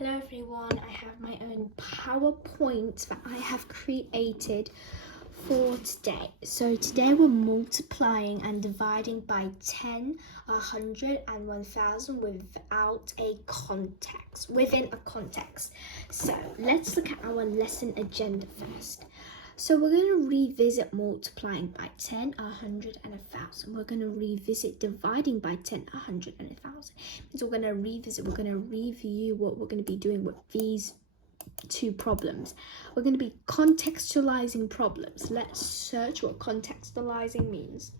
Hello everyone, I have my own PowerPoint that I have created for today. So today we're multiplying and dividing by 10, 100 and 1000 without a context, within a context. So let's look at our lesson agenda first. So we're going to revisit multiplying by 10, 100 and 1000. We're going to revisit dividing by 10, 100 and 1000. So we're going to review what we're going to be doing with these two problems. We're going to be contextualizing problems. Let's search what contextualizing means.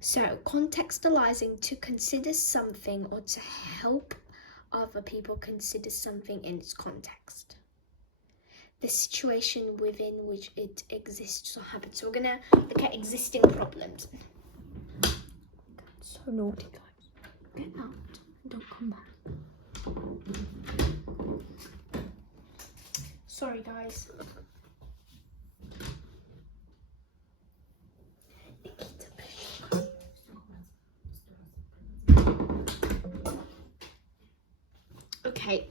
So contextualizing, to consider something or to help other people consider something in its context, the situation within which it exists or happens. So we're gonna look at existing problems. So naughty, guys. Get out and don't come back. Sorry, guys. Okay,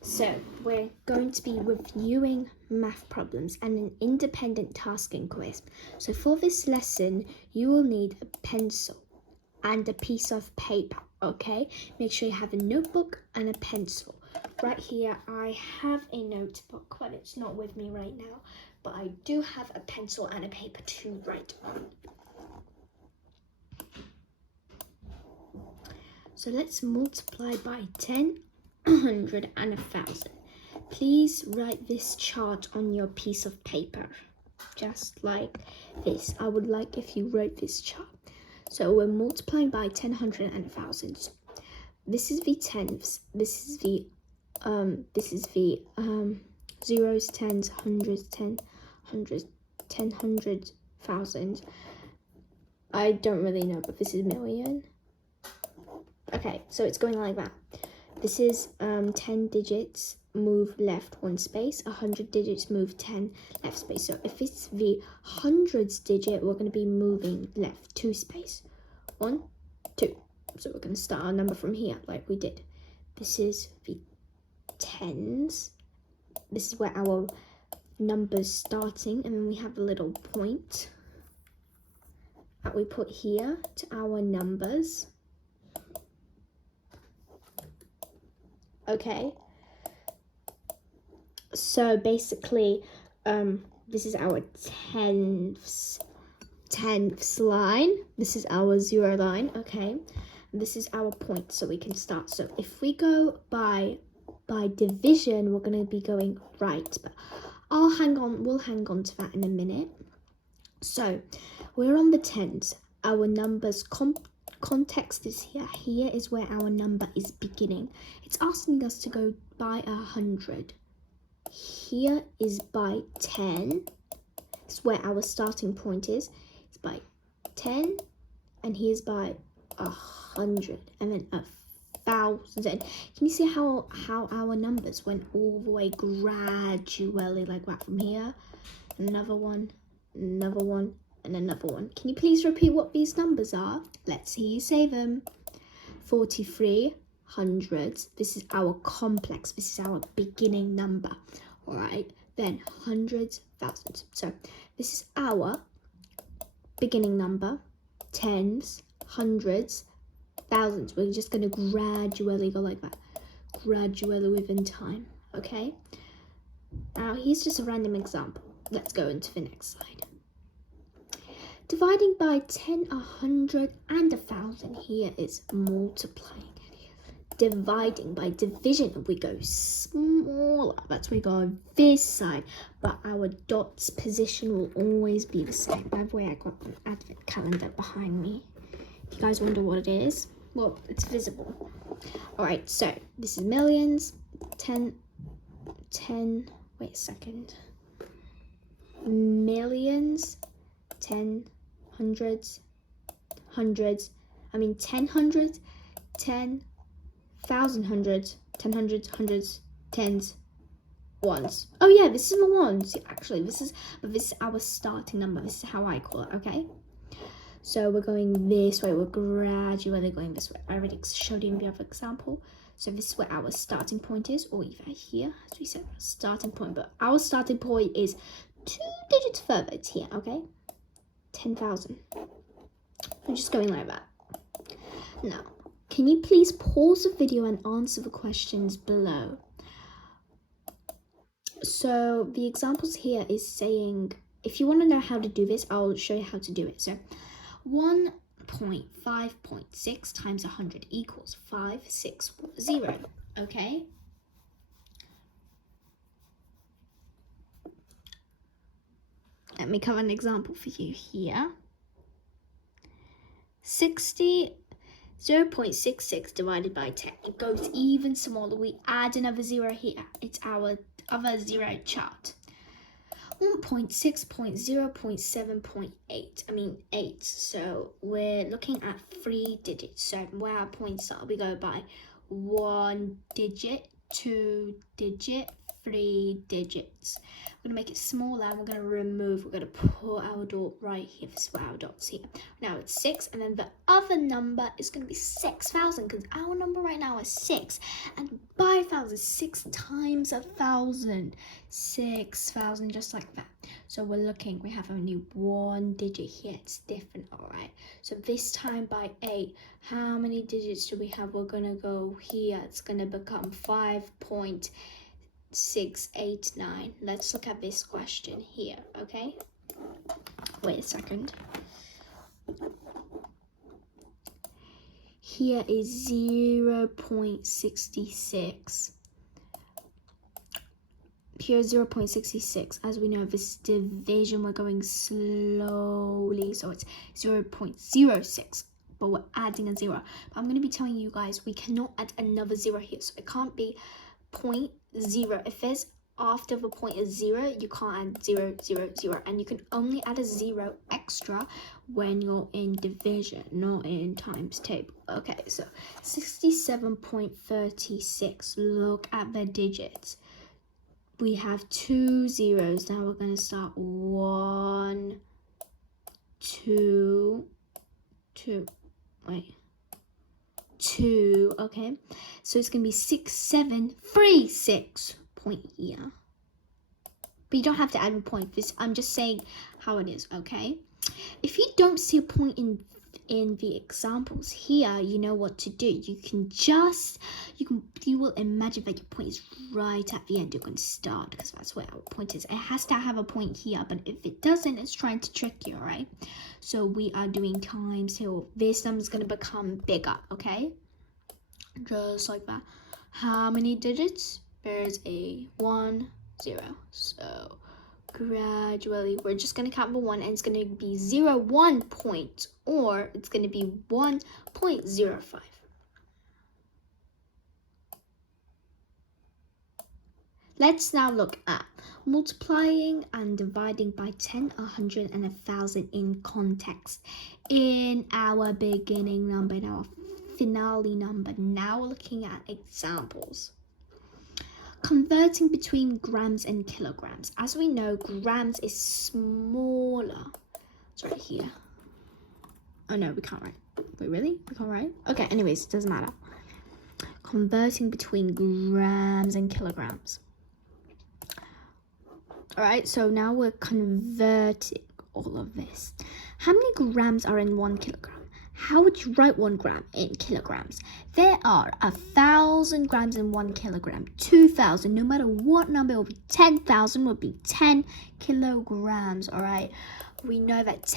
so we're going to be reviewing math problems and an independent tasking quiz. So for this lesson, you will need a pencil and a piece of paper, okay? Make sure you have a notebook and a pencil. Right here, I have a notebook, but it's not with me right now. But I do have a pencil and a paper to write on. So let's multiply by 10, 100 and 1000. Please write this chart on your piece of paper, just like this. I would like if you wrote this chart. So we're multiplying by 10, 100 and 1000. This is the tenths. This is the zeros, tens, hundreds, 10, hundreds, 10, hundreds, thousands. I don't really know, but this is million. Okay, so it's going like that. This is 10 digits, move left 1 space, 100 digits, move 10 left space. So if it's the hundreds digit, we're going to be moving left 2 space. 1, 2. So we're going to start our number from here like we did. This is the tens. This is where our number's starting, and then we have a little point that we put here to our numbers. Okay, so basically this is our tenths line, this is our 0 line, okay, this is our point, so we can start. So if we go by division, we're going to be going right, but we'll hang on to that in a minute. So we're on the tens. Our numbers context is here. Here is where our number is beginning. It's asking us to go by 100. Here is by 10. It's where our starting point is. It's by 10, and here's by 100, and then 1000. Can you see how our numbers went all the way gradually like that from here? Another one, another one, and another one. Can you please repeat what these numbers are? Let's hear you say them. 43 hundreds. This is our complex. This is our beginning number. All right. Then hundreds, thousands. So this is our beginning number. Tens, hundreds, thousands. We're just going to gradually go like that. Gradually within time. Okay. Now here's just a random example. Let's go into the next slide. Dividing by 10, 100 and 1000. Here is multiplying. Dividing by division, we go smaller. That's why we go on this side, but our dot's position will always be the same. By the way, I got an advent calendar behind me. If you guys wonder what it is, well, it's visible. All right, so this is millions, 10, wait a second. Millions, 10, hundreds, 10 hundreds, 10,000 hundreds, 10 hundreds, hundreds, tens, ones. Oh yeah, this is the ones. Actually, this is our starting number. This is how I call it, okay? So we're going this way. We're gradually going this way. I already showed you in the other example. So this is where our starting point is, or either here, as we said, starting point. But our starting point is 2 digits further. It's here, okay? 10,000. I'm just going like that. Now, can you please pause the video and answer the questions below? So the examples here is saying, if you want to know how to do this, I'll show you how to do it. So 1.5.6 times 100 equals 560, okay? Let me cover an example for you here. 0.66 divided by 10. It goes even smaller. We add another 0 here. It's our other 0 chart. 1.6.0.7.8. I mean 8. So we're looking at 3 digits. So where our points are, we go by 1 digit, 2 digit, 3 digits. We're going to make it smaller and we're going to remove. We're going to put our dot right here. This is where our dot's here. Now it's 6, and then the other number is going to be 6,000 because our number right now is 6. And by 1,000, 6 times 1,000. 6,000, just like that. So we're looking, we have only 1 digit here. It's different, all right? So this time by 8, how many digits do we have? We're going to go here. It's going to become 5.689. Let's look at this question here, okay? Wait a second. Here is 0.66. Here is 0.66. As we know, this division, we're going slowly, so it's 0.06. But we're adding a 0. But I'm going to be telling you guys, we cannot add another 0 here, so it can't be 0.0. If there's after the point is 0, you can't add 0, 0, 0. And you can only add a 0 extra when you're in division, not in times table. Okay, so 67.36. Look at the digits. We have 2 zeros. Now we're going to start 1, 2, 2. Wait. 2, okay? So it's going to be 6736 point here. But you don't have to add a point. I'm just saying how it is, okay? If you don't see a point in the examples here, you know what to do. You will imagine that your point is right at the end. You're going to start because that's where our point is. It has to have a point here, but if it doesn't, it's trying to trick you, all right? So we are doing times here. This number is going to become bigger, okay? Just like that. How many digits? There's a 1, 0. So gradually, we're just going to count the 1, and it's going to be 0.1 point, or it's going to be 1.05. Let's now look at multiplying and dividing by 10, 100, and 1,000 in context. In our beginning number, in our finale number, now we're looking at examples. Converting between grams and kilograms. As we know, grams is smaller. It's right here. Oh no, we can't write. Wait, really? We can't write? Okay, anyways, it doesn't matter. Converting between grams and kilograms. Alright, so now we're converting all of this. How many grams are in 1 kilogram? How would you write 1 gram in kilograms? There are 1,000 grams in 1 kilogram. 2,000, no matter what number, it will be 10,000, will be 10 kilograms, all right? We know that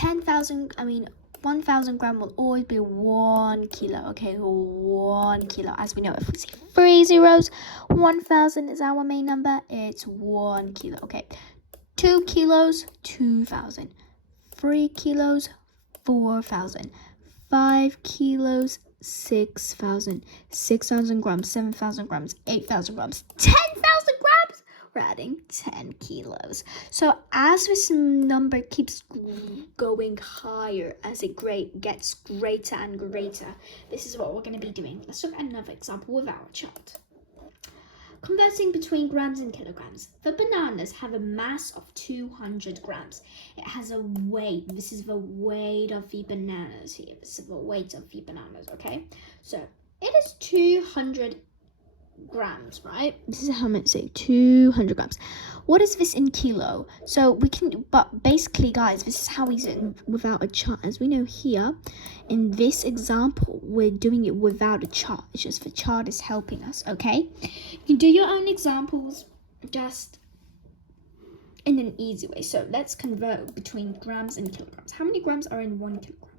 1,000 gram will always be 1 kilo, okay? 1 kilo. As we know, if we see 3 zeros, 1,000 is our main number. It's 1 kilo, okay? 2 kilos, 2,000. 3 kilos, 4,000. 5 kilos, 6,000. 6,000 grams, 7,000 grams, 8,000 grams, 10,000 grams. We're adding 10 kilos. So as this number keeps going higher, as it gets greater and greater, this is what we're going to be doing. Let's look at another example with our chart. converting between grams and kilograms. The bananas have a mass of 200 grams. It has a weight. This is the weight of the bananas here. This is the weight of the bananas, okay? So it is 200 grams, right? This is how much, say 200 grams. What is this in kilo? So we can, but basically guys, this is how we do it without a chart. As we know here in this example, we're doing it without a chart. It's just the chart is helping us, okay? You can do your own examples just in an easy way. So let's convert between grams and kilograms. How many grams are in 1 kilogram?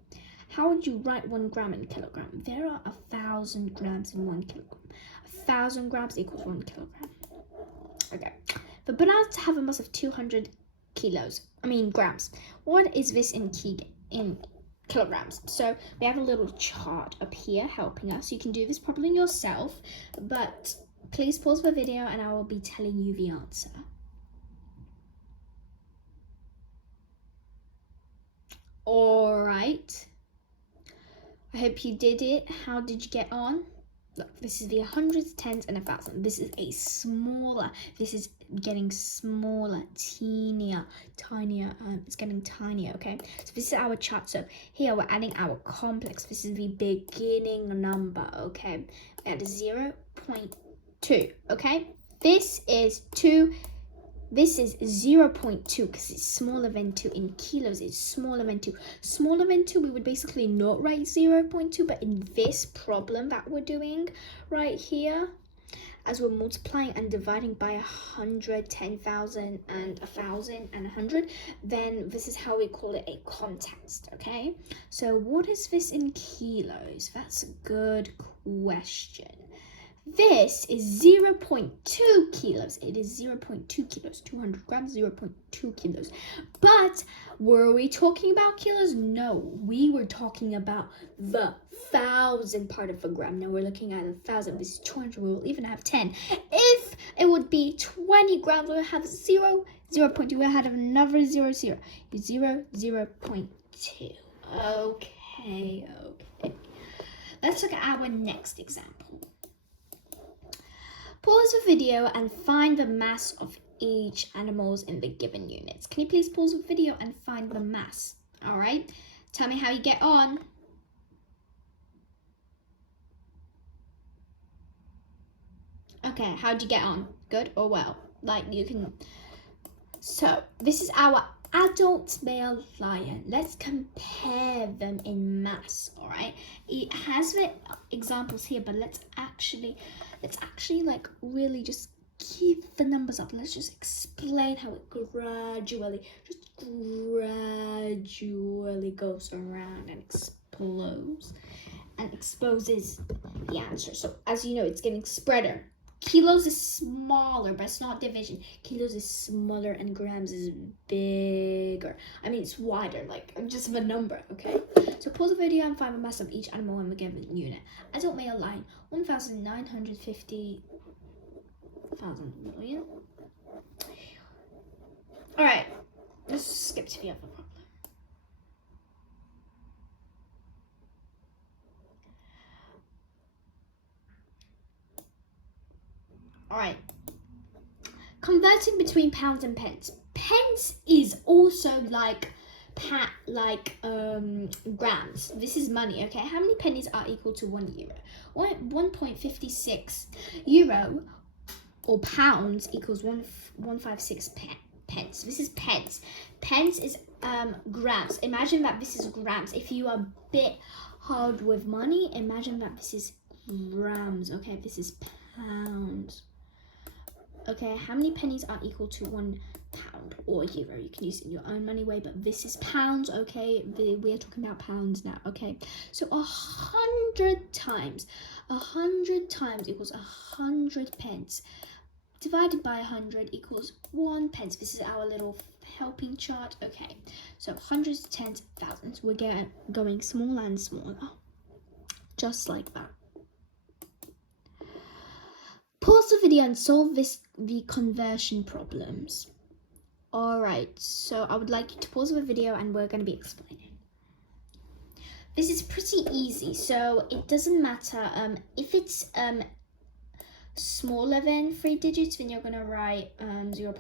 How would you write 1 gram in kilogram? There are 1,000 grams in 1 kilogram. 1,000 grams equals 1 kilogram. Okay. The bananas have a mass of 200 grams. What is this in kilograms? So we have a little chart up here helping us. You can do this probably yourself, but please pause the video and I will be telling you the answer. All right. I hope you did it. How did you get on? Look, this is the hundreds, tens, and 1,000. This is a smaller. This is getting smaller, tinier. It's getting tinier, okay? So this is our chart. So here we're adding our complex. This is the beginning number, okay? We add 0.2, okay? This is 2. This is 0.2 because it's smaller than 2. In kilos, it's smaller than 2. Smaller than 2, we would basically not write 0.2, but in this problem that we're doing right here, as we're multiplying and dividing by 100, 10,000, and 1,000, and 100, then this is how we call it a context, okay? So what is this in kilos? That's a good question. This is 0.2 kilos. It is 0.2 kilos. 200 grams, 0.2 kilos. But were we talking about kilos? No, we were talking about the 1,000 part of a gram. Now we're looking at 1,000. This is 200. We will even have 10. If it would be 20 grams, we'll have 0.2. We'll have another 0, 0.2. Okay. Let's look at our next example. Pause the video and find the mass of each animals in the given units. Can you please pause the video and find the mass? All right. Tell me how you get on. Okay, how'd you get on? Good or well? Like you can. So this is our adult male lion. Let's compare them in mass. All right. It has the examples here, but let's actually like really just keep the numbers up. Let's just explain how it gradually goes around and explodes and exposes the answer. So as you know, it's getting spreader. Kilos is smaller, but it's not division. Kilos is smaller and grams is bigger. I mean, it's wider, like just the number, okay? So pause the video and find the mass of each animal in the given unit. Adult male lion, 1,950,000 million. All right, let's skip to the other problem. All right, converting between pounds and pence. Pence is also like grams. This is money, okay? How many pennies are equal to 1 euro? 1.56 euro or pounds equals 156 pence. This is pence. Pence is grams. Imagine that this is grams. If you are a bit hard with money, imagine that this is grams, okay? This is pounds. Okay, how many pennies are equal to 1 pound or euro? You can use it in your own money way, but this is pounds, okay? We're talking about pounds now, okay? So 100 times equals 100 pence. Divided by 100 equals 1 pence. This is our little helping chart, okay? So hundreds, tens, thousands. We're going smaller and smaller, just like that. Pause the video and solve the conversion problems. All right, so I would like you to pause the video and we're going to be explaining. This is pretty easy, so it doesn't matter if it's smaller than 3 digits, then you're gonna write 0.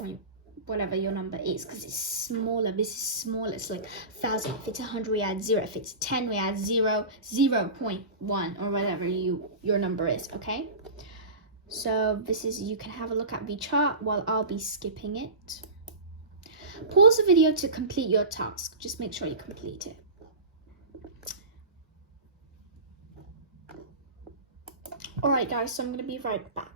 Whatever your number is, because it's smaller. This is smaller. It's like 1,000. If it's 100, we add 0. If it's 10, we add 0, 0.1, or whatever your number is. Okay. So this is, you can have a look at the chart while I'll be skipping it. Pause the video to complete your task. Just make sure you complete it. Alright guys, so I'm going to be right back.